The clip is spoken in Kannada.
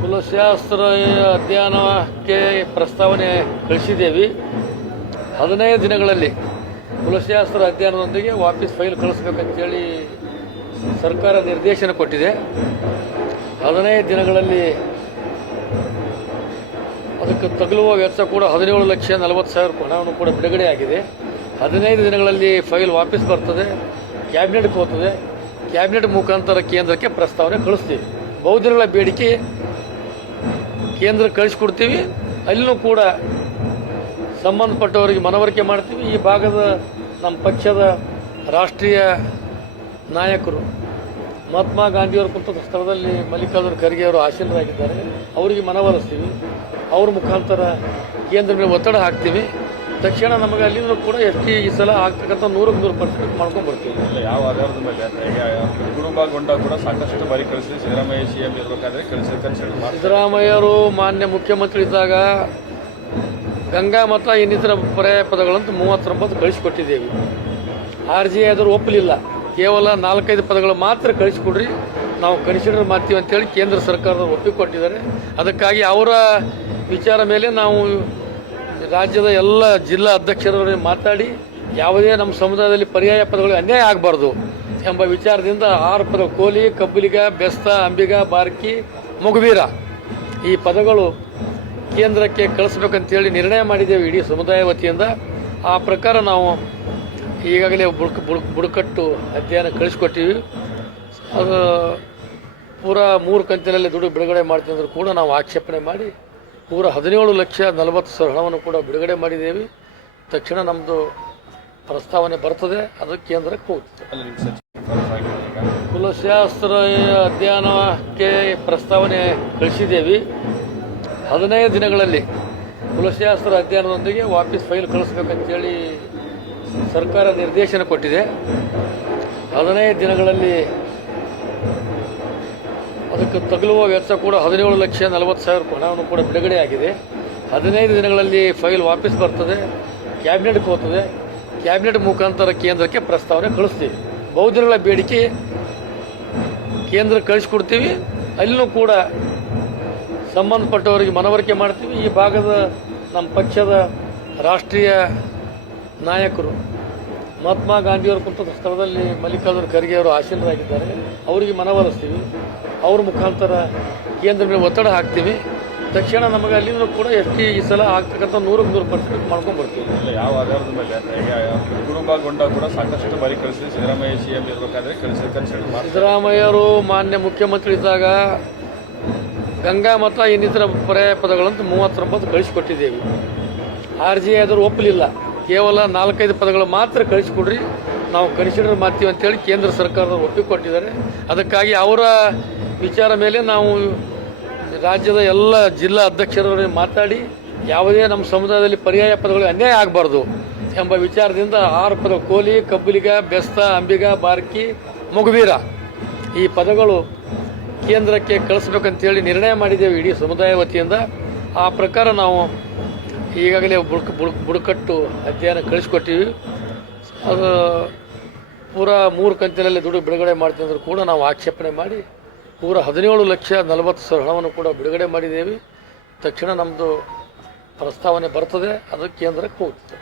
ಕುಲಶಾಸ್ತ್ರ ಅಧ್ಯಯನಕ್ಕೆ ಪ್ರಸ್ತಾವನೆ ಕಳಿಸಿದ್ದೇವೆ. 15 ದಿನಗಳಲ್ಲಿ ಕುಲಶಾಸ್ತ್ರ ಅಧ್ಯಯನದೊಂದಿಗೆ ವಾಪಸ್ ಫೈಲ್ ಕಳಿಸ್ಬೇಕಂತೇಳಿ ಸರ್ಕಾರ ನಿರ್ದೇಶನ ಕೊಟ್ಟಿದೆ. 15 ದಿನಗಳಲ್ಲಿ ಅದಕ್ಕೆ ತಗುಲುವ ವೆಚ್ಚ ಕೂಡ 17,40,000 ಹಣವನ್ನು ಕೂಡ ಬಿಡುಗಡೆ ಆಗಿದೆ. 15 ದಿನಗಳಲ್ಲಿ ಫೈಲ್ ವಾಪಸ್ ಬರ್ತದೆ, ಕ್ಯಾಬಿನೆಟ್ಗೆ ಹೋಗ್ತದೆ. ಕ್ಯಾಬಿನೆಟ್ ಮುಖಾಂತರ ಕೇಂದ್ರಕ್ಕೆ ಪ್ರಸ್ತಾವನೆ ಕಳಿಸ್ತೀವಿ. ಬಹುದಿನಗಳ ಬೇಡಿಕೆ ಕೇಂದ್ರಕ್ಕೆ ಕಳಿಸ್ಕೊಡ್ತೀವಿ. ಅಲ್ಲಿನೂ ಕೂಡ ಸಂಬಂಧಪಟ್ಟವರಿಗೆ ಮನವರಿಕೆ ಮಾಡ್ತೀವಿ. ಈ ಭಾಗದ ನಮ್ಮ ಪಕ್ಷದ ರಾಷ್ಟ್ರೀಯ ನಾಯಕರು ಮಹಾತ್ಮ ಗಾಂಧಿಯವರು ಕುಂತ ಸ್ಥಳದಲ್ಲಿ ಮಲ್ಲಿಕಾರ್ಜುನ ಖರ್ಗೆ ಅವರು ಆಸೀನರಾಗಿದ್ದಾರೆ. ಅವರಿಗೆ ಮನವೊಲಿಸ್ತೀವಿ. ಅವ್ರ ಮುಖಾಂತರ ಕೇಂದ್ರ ಮೇಲೆ ಒತ್ತಡ ಹಾಕ್ತೀವಿ. ತಕ್ಷಣ ನಮಗೆ ಅಲ್ಲಿಂದ ಕೂಡ ಎಷ್ಟಿ ಈ ಸಲ ಆಗ್ತಕ್ಕಂಥ 100% ಮಾಡ್ಕೊಂಡು ಬರ್ತೀವಿ. ಯಾವ ಆಧಾರದ ಮೇಲೆ ಗುರುಬಾಗೊಂಡ ಕೂಡ ಸಾಕಷ್ಟು ಬಾರಿ ಕಳಿಸಿ ಸಿದ್ದರಾಮಯ್ಯ CM ಇರಬೇಕಾದ್ರೆ ಸಿದ್ದರಾಮಯ್ಯರು ಮಾನ್ಯ ಮುಖ್ಯಮಂತ್ರಿ ಇದ್ದಾಗ ಗಂಗಾ ಮತ ಇನ್ನಿತರ ಪರ್ಯಾಯ ಪದಗಳಂತ 39 ಕಳಿಸಿಕೊಟ್ಟಿದ್ದೇವೆ. RGI ಆದರೂ ಒಪ್ಪಲಿಲ್ಲ. ಕೇವಲ 4-5 ಪದಗಳು ಮಾತ್ರ ಕಳಿಸಿಕೊಡ್ರಿ, ನಾವು ಕನ್ಸಿಡರ್ ಮಾಡ್ತೀವಿ ಅಂತೇಳಿ ಕೇಂದ್ರ ಸರ್ಕಾರದವರು ಒಪ್ಪಿಕೊಟ್ಟಿದ್ದಾರೆ. ಅದಕ್ಕಾಗಿ ಅವರ ವಿಚಾರ ಮೇಲೆ ನಾವು ರಾಜ್ಯದ ಎಲ್ಲ ಜಿಲ್ಲಾ ಅಧ್ಯಕ್ಷರವರೇ ಮಾತಾಡಿ ಯಾವುದೇ ನಮ್ಮ ಸಮುದಾಯದಲ್ಲಿ ಪರ್ಯಾಯ ಪದಗಳು ಅನ್ಯಾಯ ಆಗಬಾರ್ದು ಎಂಬ ವಿಚಾರದಿಂದ 6 ಪದ ಕೋಲಿ, ಕಬ್ಬಲಿಗ, ಬೆಸ್ತ, ಅಂಬಿಗ, ಬಾರ್ಕಿ, ಮೊಗವೀರ ಈ ಪದಗಳು ಕೇಂದ್ರಕ್ಕೆ ಕಳಿಸ್ಬೇಕಂತೇಳಿ ನಿರ್ಣಯ ಮಾಡಿದ್ದೇವೆ ಇಡೀ ಸಮುದಾಯ ವತಿಯಿಂದ. ಆ ಪ್ರಕಾರ ನಾವು ಈಗಾಗಲೇ ಬುಡಕಟ್ಟು ಅಧ್ಯಯನ ಕಳಿಸ್ಕೊಟ್ಟಿವಿ. ಅದು ಪೂರಾ 3 ಕಂತಿನಲ್ಲಿ ದುಡ್ಡು ಬಿಡುಗಡೆ ಮಾಡ್ತೀವಿ ಅಂದರೂ ಕೂಡ ನಾವು ಆಕ್ಷೇಪಣೆ ಮಾಡಿ ಪೂರ 17,40,000 ಹಣವನ್ನು ಕೂಡ ಬಿಡುಗಡೆ ಮಾಡಿದ್ದೇವೆ. ತಕ್ಷಣ ನಮ್ಮದು ಪ್ರಸ್ತಾವನೆ ಬರ್ತದೆ, ಅದು ಕೇಂದ್ರಕ್ಕೆ ಹೋಗ್ತದೆ. ಕುಲಶಾಸ್ತ್ರ ಅಧ್ಯಯನಕ್ಕೆ ಪ್ರಸ್ತಾವನೆ ಕಳಿಸಿದ್ದೇವೆ. 15 ದಿನಗಳಲ್ಲಿ ಕುಲಶಾಸ್ತ್ರ ಅಧ್ಯಯನದೊಂದಿಗೆ ವಾಪಸ್ ಫೈಲ್ ಕಳಿಸ್ಬೇಕಂತೇಳಿ ಸರ್ಕಾರ ನಿರ್ದೇಶನ ಕೊಟ್ಟಿದೆ. 15 ದಿನಗಳಲ್ಲಿ ಅದಕ್ಕೆ ತಗುಲುವ ವೆಚ್ಚ ಕೂಡ 17,40,000 ಹಣವನ್ನು ಕೂಡ ಬಿಡುಗಡೆ ಆಗಿದೆ. 15 ದಿನಗಳಲ್ಲಿ ಫೈಲ್ ವಾಪಸ್ ಬರ್ತದೆ, ಕ್ಯಾಬಿನೆಟ್ಗೆ ಹೋಗ್ತದೆ. ಕ್ಯಾಬಿನೆಟ್ ಮುಖಾಂತರ ಕೇಂದ್ರಕ್ಕೆ ಪ್ರಸ್ತಾವನೆ ಕಳಿಸ್ತೀವಿ. ಬಹುದಿನಗಳ ಬೇಡಿಕೆ ಕೇಂದ್ರಕ್ಕೆ ಕಳಿಸ್ಕೊಡ್ತೀವಿ. ಅಲ್ಲಿನೂ ಕೂಡ ಸಂಬಂಧಪಟ್ಟವರಿಗೆ ಮನವರಿಕೆ ಮಾಡ್ತೀವಿ. ಈ ಭಾಗದ ನಮ್ಮ ಪಕ್ಷದ ರಾಷ್ಟ್ರೀಯ ನಾಯಕರು ಮಹಾತ್ಮ ಗಾಂಧಿಯವರು ಕುಂತ ಸ್ಥಳದಲ್ಲಿ ಮಲ್ಲಿಕಾರ್ಜುನ ಖರ್ಗೆ ಅವರು ಆಸೀನರಾಗಿದ್ದಾರೆ. ಅವರಿಗೆ ಮನವೊಲಿಸ್ತೀವಿ. ಅವ್ರ ಮುಖಾಂತರ ಕೇಂದ್ರ ಮೇಲೆ ಒತ್ತಡ ಹಾಕ್ತೀವಿ. ತಕ್ಷಣ ನಮಗೆ ಅಲ್ಲಿಂದ ಕೂಡ ಎಷ್ಟಿ ಈ ಸಲ ಆಗ್ತಕ್ಕಂಥ 100% ಮಾಡ್ಕೊಂಡು ಬರ್ತೀವಿ. ಯಾವ ಆಧಾರದ ಮೇಲೆ ಗುರುಬಾಗೊಂಡ ಕೂಡ ಸಾಕಷ್ಟು ಬಾರಿ ಕಳಿಸಿ ಸಿದ್ದರಾಮಯ್ಯ CM ಇರಬೇಕಾದ್ರೆ ಸಿದ್ದರಾಮಯ್ಯರು ಮಾನ್ಯ ಮುಖ್ಯಮಂತ್ರಿ ಇದ್ದಾಗ ಗಂಗಾ ಮತ ಇನ್ನಿತರ ಪರ್ಯಾಯ ಪದಗಳಂತ 39 ಕಳಿಸಿಕೊಟ್ಟಿದ್ದೇವೆ. RGI ಆದರೂ ಒಪ್ಪಲಿಲ್ಲ. ಕೇವಲ 4-5 ಪದಗಳು ಮಾತ್ರ ಕಳಿಸಿಕೊಡ್ರಿ, ನಾವು ಕನ್ಸಿಡರ್ ಮಾಡ್ತೀವಿ ಅಂತೇಳಿ ಕೇಂದ್ರ ಸರ್ಕಾರದವರು ಒಪ್ಪಿಕೊಟ್ಟಿದ್ದಾರೆ. ಅದಕ್ಕಾಗಿ ಅವರ ವಿಚಾರ ಮೇಲೆ ನಾವು ರಾಜ್ಯದ ಎಲ್ಲ ಜಿಲ್ಲಾ ಅಧ್ಯಕ್ಷರವರೇ ಮಾತಾಡಿ ಯಾವುದೇ ನಮ್ಮ ಸಮುದಾಯದಲ್ಲಿ ಪರ್ಯಾಯ ಪದಗಳು ಅನ್ಯಾಯ ಆಗಬಾರ್ದು ಎಂಬ ವಿಚಾರದಿಂದ 6 ಪದ ಕೋಲಿ, ಕಬ್ಬಲಿಗ, ಬೆಸ್ತ, ಅಂಬಿಗ, ಬಾರ್ಕಿ, ಮೊಗವೀರ ಈ ಪದಗಳು ಕೇಂದ್ರಕ್ಕೆ ಕಳಿಸ್ಬೇಕಂತೇಳಿ ನಿರ್ಣಯ ಮಾಡಿದ್ದೇವೆ ಇಡೀ ಸಮುದಾಯ ವತಿಯಿಂದ. ಆ ಪ್ರಕಾರ ನಾವು ಈಗಾಗಲೇ ಬುಡಕಟ್ಟು ಅಧ್ಯಯನ ಕಳಿಸ್ಕೊಟ್ಟಿವಿ. ಅದು ಪೂರಾ 3 ಕಂತಿನಲ್ಲಿ ದುಡ್ಡು ಬಿಡುಗಡೆ ಮಾಡ್ತೀವಿ ಅಂದರೂ ಕೂಡ ನಾವು ಆಕ್ಷೇಪಣೆ ಮಾಡಿ ಪೂರ 17,40,000 ಹಣವನ್ನು ಕೂಡ ಬಿಡುಗಡೆ ಮಾಡಿದ್ದೇವೆ. ತಕ್ಷಣ ನಮ್ಮದು ಪ್ರಸ್ತಾವನೆ ಬರ್ತದೆ, ಅದು ಕೇಂದ್ರಕ್ಕೆ ಹೋಗ್ತದೆ.